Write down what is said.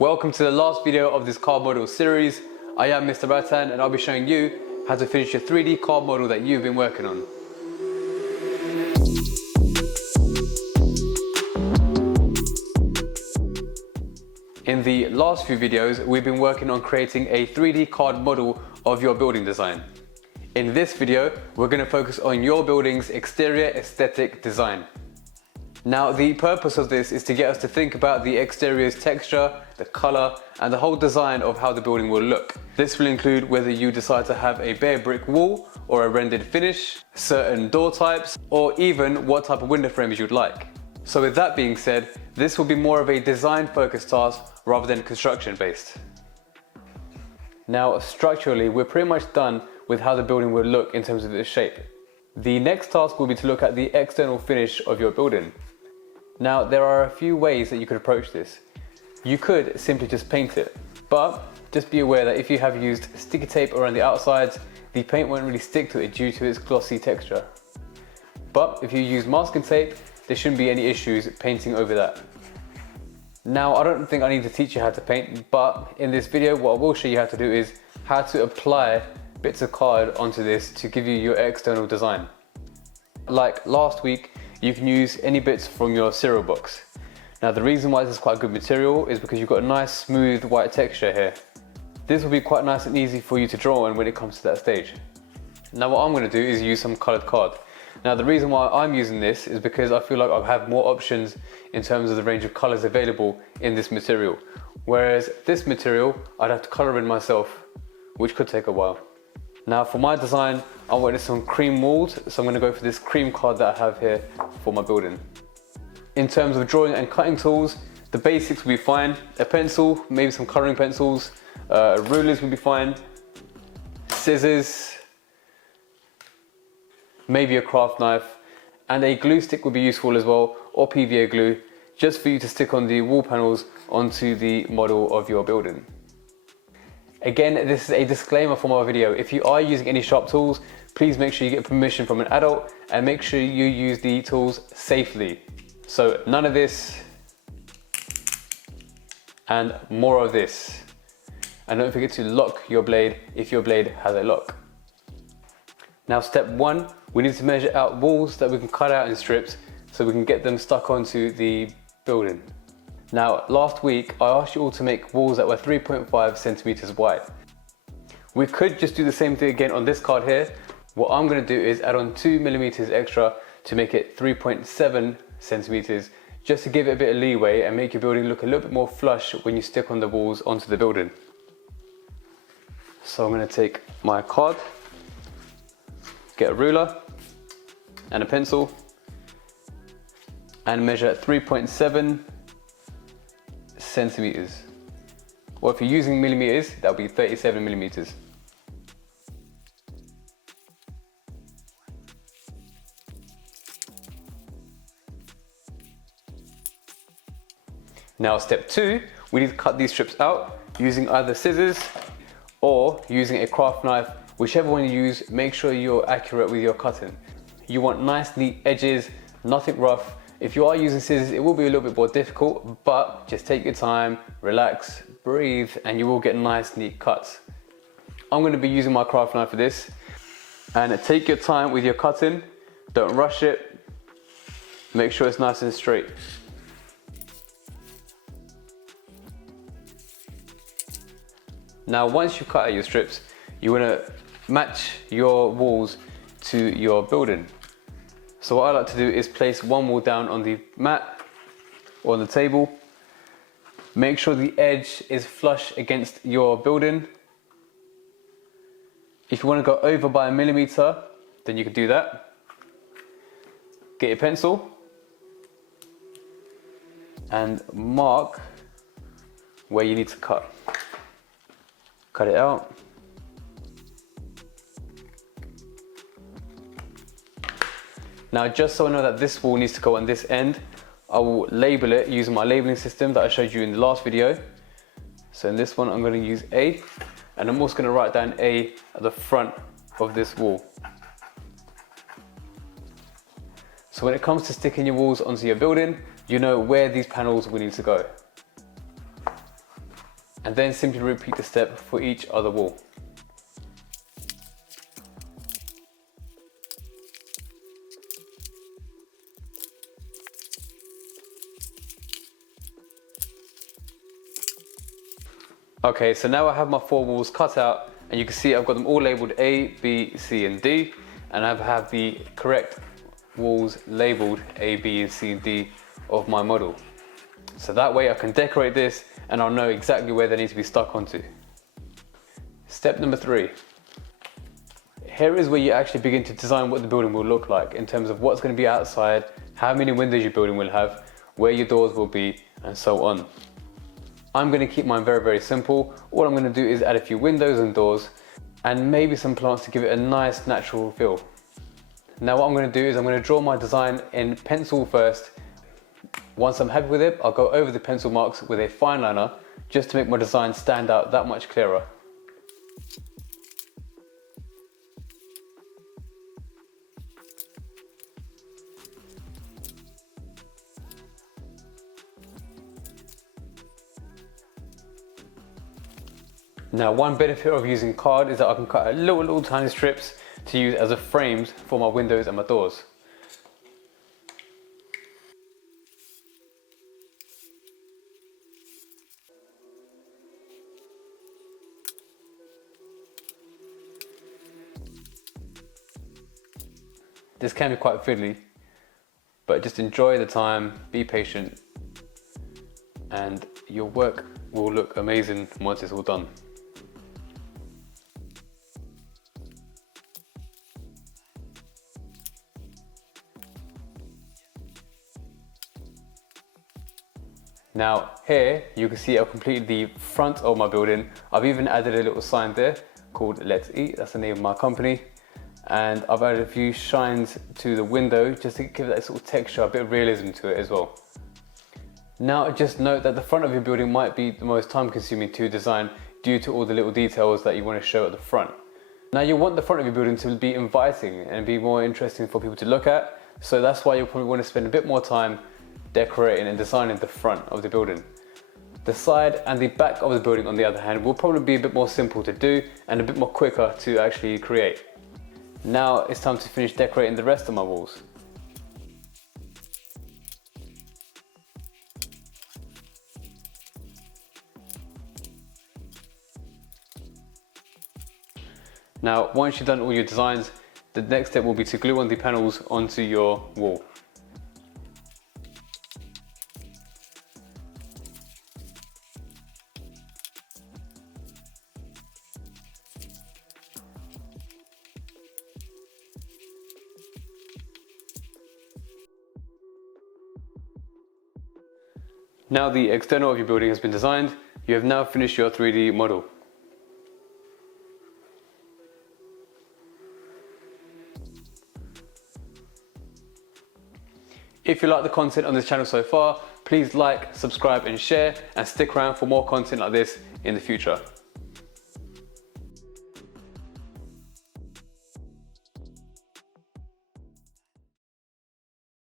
Welcome to the last video of this car model series. I am Mr. Rattan and I'll be showing you how to finish your 3D car model that you've been working on. In the last few videos, we've been working on creating a 3D card model of your building design. In this video, we're going to focus on your building's exterior aesthetic design. Now, the purpose of this is to get us to think about the exterior's texture, the color, and the whole design of how the building will look. This will include whether you decide to have a bare brick wall or a rendered finish, certain door types, or even what type of window frames you'd like. So with that being said, this will be more of a design-focused task rather than construction-based. Now, structurally, we're pretty much done with how the building will look in terms of its shape. The next task will be to look at the external finish of your building. Now, there are a few ways that you could approach this. You could simply just paint it, but just be aware that if you have used sticky tape around the outsides, the paint won't really stick to it due to its glossy texture. But if you use masking tape, there shouldn't be any issues painting over that. Now, I don't think I need to teach you how to paint, but in this video, what I will show you how to do is how to apply bits of card onto this to give you your external design. Like last week, you can use any bits from your cereal box. Now, the reason why this is quite good material is because you've got a nice smooth white texture here. This will be quite nice and easy for you to draw on when it comes to that stage. Now, what I'm going to do is use some colored card. Now, the reason why I'm using this is because I feel like I have more options in terms of the range of colors available in this material. Whereas this material, I'd have to color in myself, which could take a while. Now, for my design, I wanted some cream walls, so I'm going to go for this cream card that I have here for my building. In terms of drawing and cutting tools, the basics will be fine. A pencil, maybe some coloring pencils, rulers will be fine, scissors, maybe a craft knife, and a glue stick would be useful as well, or PVA glue, just for you to stick on the wall panels onto the model of your building. Again, this is a disclaimer for my video. If you are using any sharp tools, please make sure you get permission from an adult and make sure you use the tools safely. So none of this and more of this. And don't forget to lock your blade if your blade has a lock. Now, step one, we need to measure out walls that we can cut out in strips so we can get them stuck onto the building. Now, last week, I asked you all to make walls that were 3.5 centimeters wide. We could just do the same thing again on this card here. What I'm going to do is add on 2 millimeters extra to make it 3.7 centimeters, just to give it a bit of leeway and make your building look a little bit more flush when you stick on the walls onto the building. So I'm going to take my card, get a ruler and a pencil, and measure 3.7 centimeters, or if you're using millimeters, that'll be 37 millimeters. Now, step two, we need to cut these strips out using either scissors or using a craft knife. Whichever one you use, make sure you're accurate with your cutting. You want nice, neat edges, nothing rough. If you are using scissors, it will be a little bit more difficult, but just take your time, relax, breathe, and you will get nice, neat cuts. I'm going to be using my craft knife for this. And take your time with your cutting, don't rush it, make sure it's nice and straight. Now, once you've cut out your strips, you want to match your walls to your building. So what I like to do is place one wall down on the mat or on the table. Make sure the edge is flush against your building. If you want to go over by a millimeter, then you can do that. Get your pencil and mark where you need to cut. Cut it out. Now, just so I know that this wall needs to go on this end, I will label it using my labeling system that I showed you in the last video. So in this one, I'm going to use A, and I'm also going to write down A at the front of this wall. So when it comes to sticking your walls onto your building, you know where these panels will need to go. and then simply repeat the step for each other wall. Okay, so now I have my 4 walls cut out, and you can see I've got them all labelled A, B, C and D, and I have the correct walls labelled A, B and C and D of my model. So that way I can decorate this and I'll know exactly where they need to be stuck onto. Step number 3. Here is where you actually begin to design what the building will look like in terms of what's going to be outside, how many windows your building will have, where your doors will be, and so on. I'm going to keep mine very, very simple. All I'm going to do is add a few windows and doors and maybe some plants to give it a nice natural feel. Now what I'm going to do is I'm going to draw my design in pencil first. Once I'm happy with it, I'll go over the pencil marks with a fine liner just to make my design stand out that much clearer. Now one benefit of using card is that I can cut little tiny strips to use as a frames for my windows and my doors. This can be quite fiddly, but just enjoy the time, be patient, and your work will look amazing once it's all done. Now here you can see I've completed the front of my building. I've even added a little sign there called Let's Eat, that's the name of my company. And I've added a few shines to the window just to give that sort of texture, a bit of realism to it as well. Now just note that the front of your building might be the most time consuming to design due to all the little details that you want to show at the front. Now you want the front of your building to be inviting and be more interesting for people to look at, so that's why you'll probably want to spend a bit more time decorating and designing the front of the building. The side and the back of the building, on the other hand, will probably be a bit more simple to do and a bit more quicker to actually create. Now it's time to finish decorating the rest of my walls. Now once you've done all your designs, the next step will be to glue on the panels onto your wall. Now the external of your building has been designed, you have now finished your 3D model. If you like the content on this channel so far, please like, subscribe and share, and stick around for more content like this in the future.